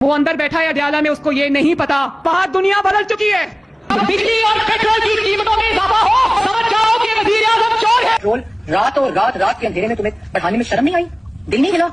وہ اندر بیٹھا ہے اڈیالہ میں، اس کو یہ نہیں پتا وہاں دنیا بدل چکی ہے۔ اب بجلی اور پیٹرول کی قیمتوں میں اضافہ ہو، سمجھ جاؤ کہ وزیر اعظم چور ہے۔ پیٹرول رات اور رات کے اندھیرے میں تمہیں بڑھانے میں شرم نہیں آئی؟ دل نہیں ہلا؟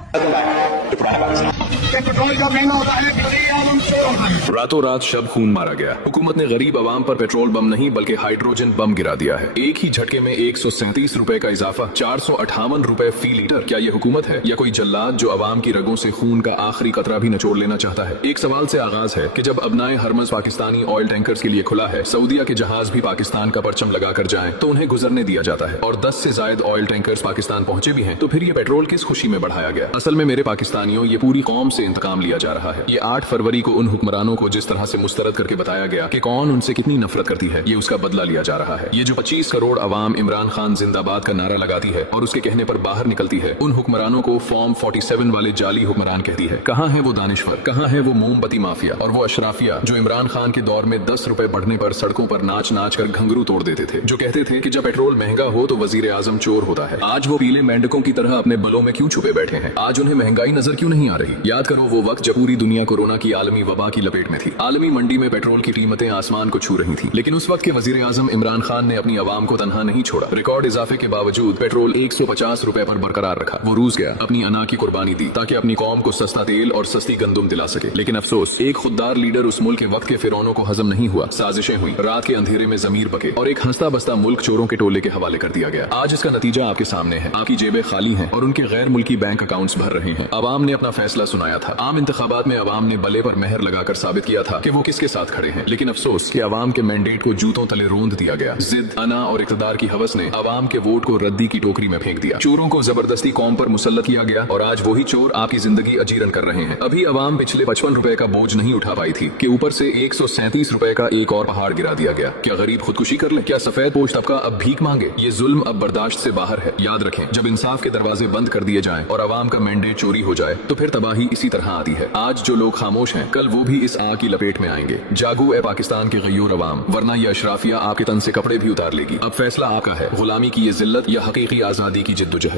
پیٹرول جب مہنگا ہوتا ہے وزیر اعظم چور ہوتا ہے۔ راتوں رات شب خون مارا گیا۔ حکومت نے غریب عوام پر پیٹرول بم نہیں بلکہ ہائیڈروجن بم گرا دیا ہے۔ ایک ہی جھٹکے میں 137 روپے کا اضافہ، 458 روپے فی لیٹر۔ کیا یہ حکومت ہے یا کوئی جلاد جو عوام کی رگوں سے خون کا آخری قطرہ بھی نچوڑ لینا چاہتا ہے؟ ایک سوال سے آغاز ہے کہ جب ابنائے ہرمز پاکستانی آئل ٹینکرز کے لیے کھلا ہے، سعودیہ کے جہاز بھی پاکستان کا پرچم لگا کر جائیں تو انہیں گزرنے دیا جاتا ہے، اور 10 سے زائد آئل ٹینکرز پاکستان پہنچے بھی ہیں، تو پھر یہ پیٹرول کس خوشی میں بڑھایا گیا؟ اصل میں میرے پاکستانیوں، یہ پوری قوم سے انتقام لیا جا رہا ہے۔ یہ 8 فروری کو ان حکمرانوں کو جس طرح سے مسترد کر کے بتایا گیا کہ کون ان سے کتنی نفرت کرتی ہے، یہ اس کا بدلہ لیا جا رہا ہے۔ یہ جو 25 کروڑ عوام عمران خان زندہ باد کا نعرہ لگاتی ہے اور اس کے کہنے پر باہر نکلتی ہے، ان حکمرانوں کو فارم 47 والے جعلی حکمران کہتی ہے۔ کہاں ہے وہ دانشور؟ کہاں ہے وہ موم بتی مافیا اور وہ اشرافیہ جو عمران خان کے دور میں 10 روپے بڑھنے پر سڑکوں پر ناچ ناچ کر گھنگرو توڑ دیتے تھے، جو کہتے تھے کہ جب پیٹرول مہنگا ہو تو وزیر اعظم چور ہوتا ہے؟ آج وہ پیلے مینڈکوں کی طرح اپنے بلوں میں کیوں چھپے بیٹھے ہیں؟ آج انہیں مہنگائی نظر کیوں نہیں آ رہی؟ یاد کرو وہ وقت جب پوری دنیا کورونا کی عالمی وبا کی لپیٹ میں تھی۔ عالمی منڈی میں پیٹرول کی قیمتیں آسمان کو چھو رہی تھیں، لیکن اس وقت کے وزیر اعظم عمران خان نے اپنی عوام کو تنہا نہیں چھوڑا۔ ریکارڈ اضافے کے باوجود پیٹرول 150 روپے پر برقرار رکھا۔ وہ روس گیا، اپنی انا کی قربانی دی تاکہ اپنی قوم کو سستا تیل اور سستی گندم دلا سکے۔ لیکن افسوس، ایک خوددار لیڈر اس ملک کے وقت کے فرعونوں کو ہضم نہیں ہوا۔ سازشیں ہوئی، رات کے اندھیرے میں ضمیر پکے اور ایک ہنستا بستا ملک چوروں کے ٹولے کے حوالے کر دیا گیا۔ آج اس کا نتیجہ آپ کے سامنے ہے۔ آپ کی جیبیں خالی ہیں اور ان کے غیر ملکی بینک اکاؤنٹس بھر رہے ہیں۔ عوام نے اپنا فیصلہ سنایا تھا۔ عام انتخابات میں عوام نے بلے پر مہر لگا کر ثابت کیا تھا کہ وہ کس کے ساتھ کھڑے ہیں، لیکن افسوس کہ عوام کے مینڈیٹ کو جوتوں تلے روند دیا گیا۔ ضد، انا اور اقتدار کی ہوس نے عوام کے ووٹ کو ردی کی ٹوکری میں پھینک دیا۔ چوروں کو زبردستی قوم پر مسلط کیا گیا اور آج وہی چور آپ کی زندگی اجیرن کر رہے ہیں۔ ابھی عوام پچھلے 55 روپے کا بوجھ نہیں اٹھا پائی تھی کہ اوپر سے 137 روپے کا ایک اور پہاڑ گرا دیا گیا۔ کیا غریب خودکشی کر لے؟ کیا سفید پوش طبقہ اب بھیک مانگے؟ یہ ظلم اب برداشت سے باہر ہے۔ یاد رکھیں، جب انصاف کے دروازے بند کر دیے جائیں اور عوام کا مینڈیٹ چوری ہو جائے تو پھر تباہی اسی طرح آتی ہے۔ آج جو لوگ خاموش ہیں، کل وہ بھی اس آگ کی لپیٹ میں آئیں گے۔ جاگو اے پاکستان کے غیور عوام، ورنہ یہ اشرافیہ آپ کے تن سے کپڑے بھی اتار لے گی۔ اب فیصلہ آپ کا ہے، غلامی کی یہ ذلت یا حقیقی آزادی کی جدوجہد۔